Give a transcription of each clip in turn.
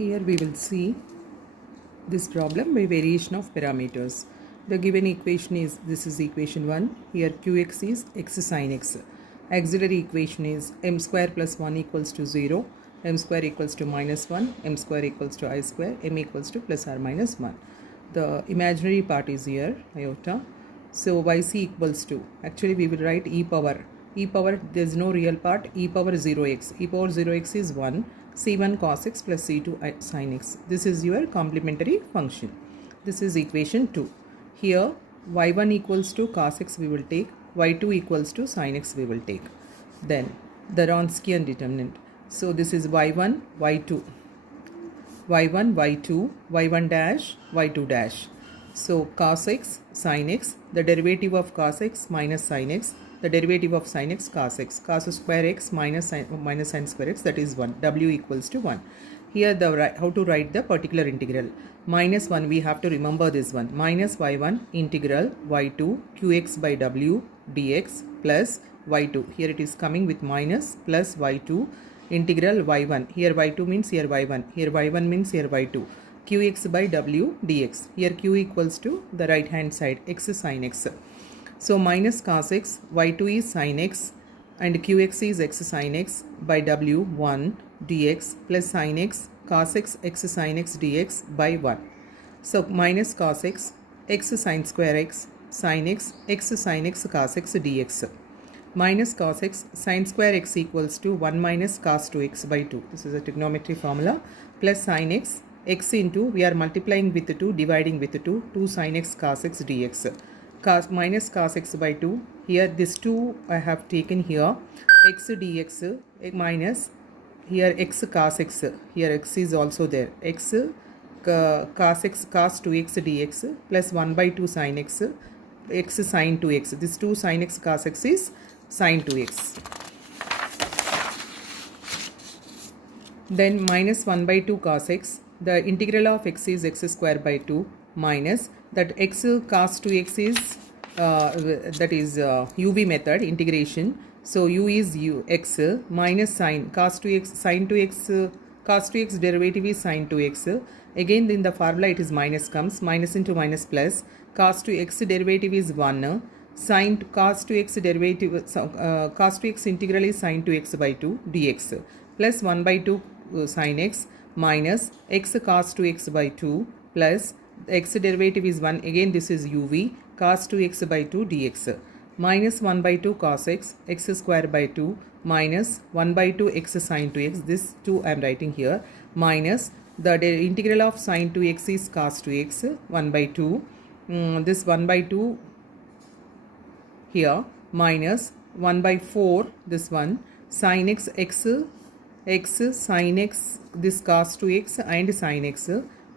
Here we will see this problem by variation of parameters. The given equation is, this is equation 1. Here qx is x sin x. Auxiliary equation is m square plus 1 equals to 0, m square equals to minus 1, m square equals to I square, m equals to plus or minus 1. The imaginary part is here, iota. So yc equals to, actually we will write e power, there is no real part, e power 0x. E power 0x is 1, c1 cos x plus c2 sin x. This is your complementary function. This is equation 2. Here y1 equals to cos x we will take, y2 equals to sin x we will take. Then the Wronskian determinant. So this is y1, y2, y1, y2, y1 dash, y2 dash. So cos x, sin x, the derivative of cos x minus sin x, the derivative of sin x cos square x minus sin square x, that is 1, w equals to 1. Here the how to write the particular integral. Minus 1 we have to remember this one, minus y1 integral y2 qx by w dx plus y2. Here it is coming with minus plus y2 integral y1. Here y2 means here y1, here y1 means here y2. Qx by w dx. Here q equals to the right hand side, x sin x. So minus cos x, y2 is sin x and qx is x sin x by w 1 dx plus sin x cos x, x sin x dx by 1. So minus cos x, x sin square x, sin x, x sin x cos x dx. Minus cos x sin square x equals to 1 minus cos 2x by 2. This is a trigonometry formula, plus sin x, x into, we are multiplying with 2, dividing with 2, 2 sin x cos x dx. Minus cos x by 2, here this 2 I have taken here, x dx minus, here x cos x, here x is also there, x cos x cos 2x dx plus 1 by 2 sin x, x sin 2x. This 2 sin x cos x is sin 2x. Then minus 1 by 2 cos x, the integral of x is x square by 2 minus that x cos 2x is that is uv method integration. So u is u x minus sin cos 2x, sin 2x, cos 2x derivative is sin 2x. Again in the formula it is minus comes, minus into minus plus, cos 2x derivative is 1, sin cos 2x derivative, cos 2x integral is sin 2x by 2 dx plus 1 by 2 sin x minus x cos 2x by 2 plus x derivative is 1, again this is uv cos 2x by 2 dx minus 1 by 2 cos x, x square by 2 minus 1 by 2 x sin 2x, this 2 I am writing here, minus the integral of sin 2x is cos 2x 1 by 2, this 1 by 2 here minus 1 by 4 this one sin x, x sin x, this cos 2x and sin x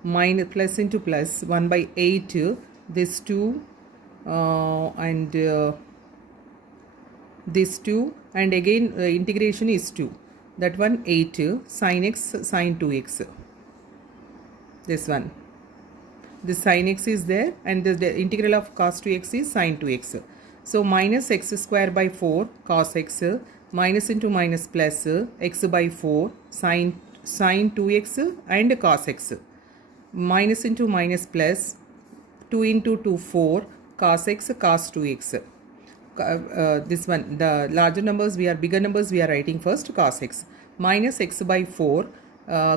minus plus into plus 1 by 8 this 2 and this 2 and again integration is 2, that one 8 sin x sin 2x, this one, this sin x is there and the integral of cos 2x is sin 2x. So minus x square by 4 cos x minus into minus plus x by 4 sin 2x and cos x, minus into minus plus 2 into 2 4 cos x cos 2x. This one, the larger numbers we are, bigger numbers we are writing first, cos x minus x by 4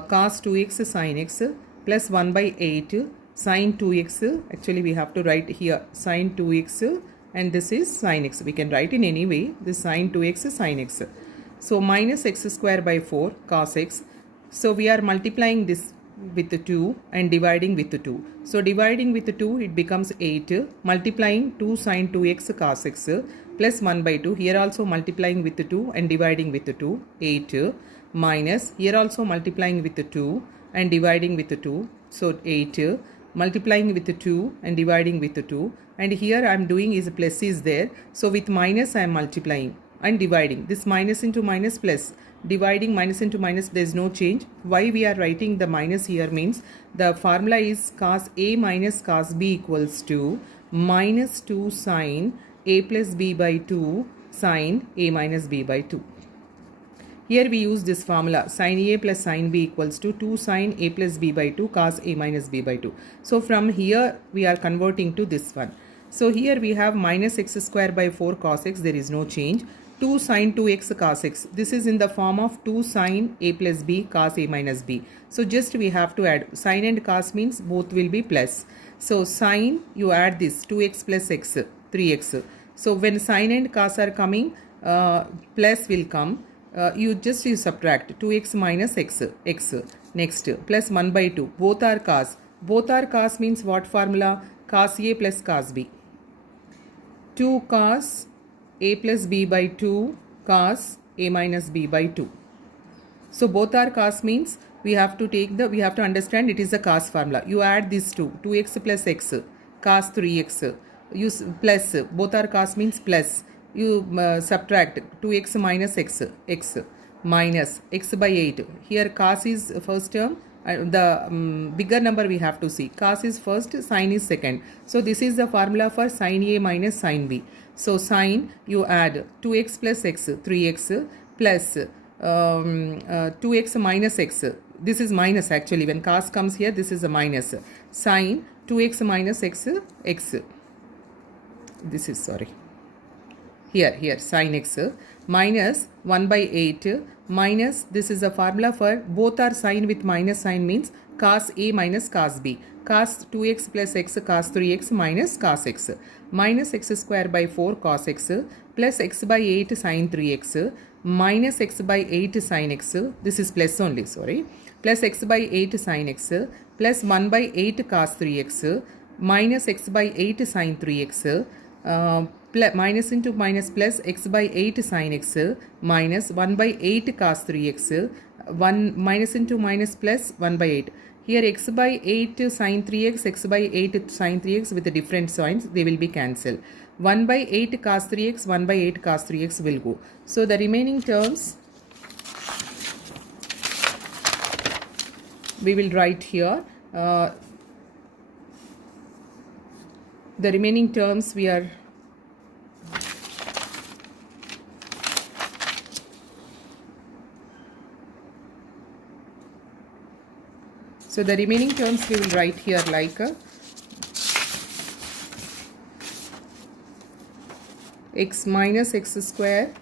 cos 2x sin x plus 1 by 8 sin 2x, actually we have to write here sin 2x and this is sin x, we can write in any way, this sin 2x sin x. So minus x square by 4 cos x, so we are multiplying this with 2 and dividing with 2. So dividing with 2 it becomes 8, multiplying 2 sin 2x cos x plus 1 by 2, here also multiplying with 2 and dividing with 2, 8 minus, here also multiplying with 2 and dividing with 2, so 8 multiplying with 2 and dividing with 2, and here I am doing is plus is there, so with minus I am multiplying and dividing, this minus into minus plus, dividing minus into minus, there is no change. Why we are writing the minus here means the formula is cos a minus cos b equals to minus 2 sin a plus b by 2 sin a minus b by 2. Here we use this formula sin A plus sin B equals to 2 sin A plus B by 2 cos A minus B by 2. So from here we are converting to this one. So here we have minus x square by 4 cos x, there is no change. 2 sin 2x cos x, this is in the form of 2 sin A plus B cos A minus B. So just we have to add sin and cos means both will be plus. So sin, you add this 2x plus x, 3x. So when sin and cos are coming, plus will come. You subtract 2x minus x. Next plus 1 by 2, both are cos means what formula? Cos A plus cos B. 2 cos A plus B by 2 cos A minus B by 2. So both are cos means we have to understand it is a cos formula. You add these two, 2x plus x, cos 3x, use plus, both are cos means plus. You subtract 2x minus x minus x by 8. Here cos is first term, the bigger number we have to see. Cos is first, sin is second. So this is the formula for sin A minus sin B. So sin, you add 2x plus x, 3x plus 2x minus x. This is minus actually. When cos comes here, this is a minus. Sin 2x minus x, this is, sorry. Here sin x minus 1 by 8 minus, this is a formula for both are sign with minus sign means cos A minus cos B. Cos 2x plus x cos 3x minus cos x. Minus x square by 4 cos x plus x by 8 sin 3x minus x by 8 sin x. This is plus only, sorry. Plus x by 8 sin x plus 1 by 8 cos 3x minus x by 8 sin 3x. Minus into minus plus x by 8 sin x minus 1 by 8 cos 3x, 1 minus into minus plus 1 by 8. Here x by 8 sin 3x, x by 8 sin 3x with the different signs, they will be cancelled. 1 by 8 cos 3x, 1 by 8 cos 3x will go. So the remaining terms we will write here. The remaining terms we are so the remaining terms we will write here like x minus x square